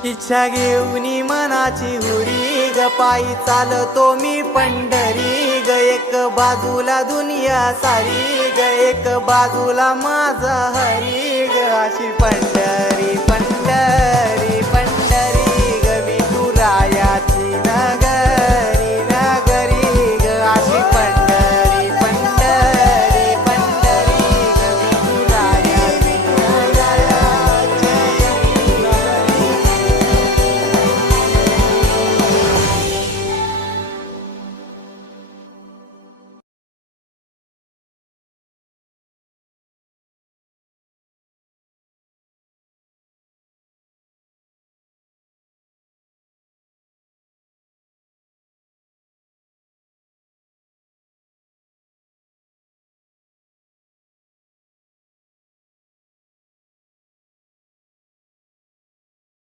इच्छा घेऊनी मनाची हुरी ग पायी चालतो मी पंढरी ग एक बाजूला दुनिया सारी ग एक बाजूला माझा हरी ग अशी पंढरी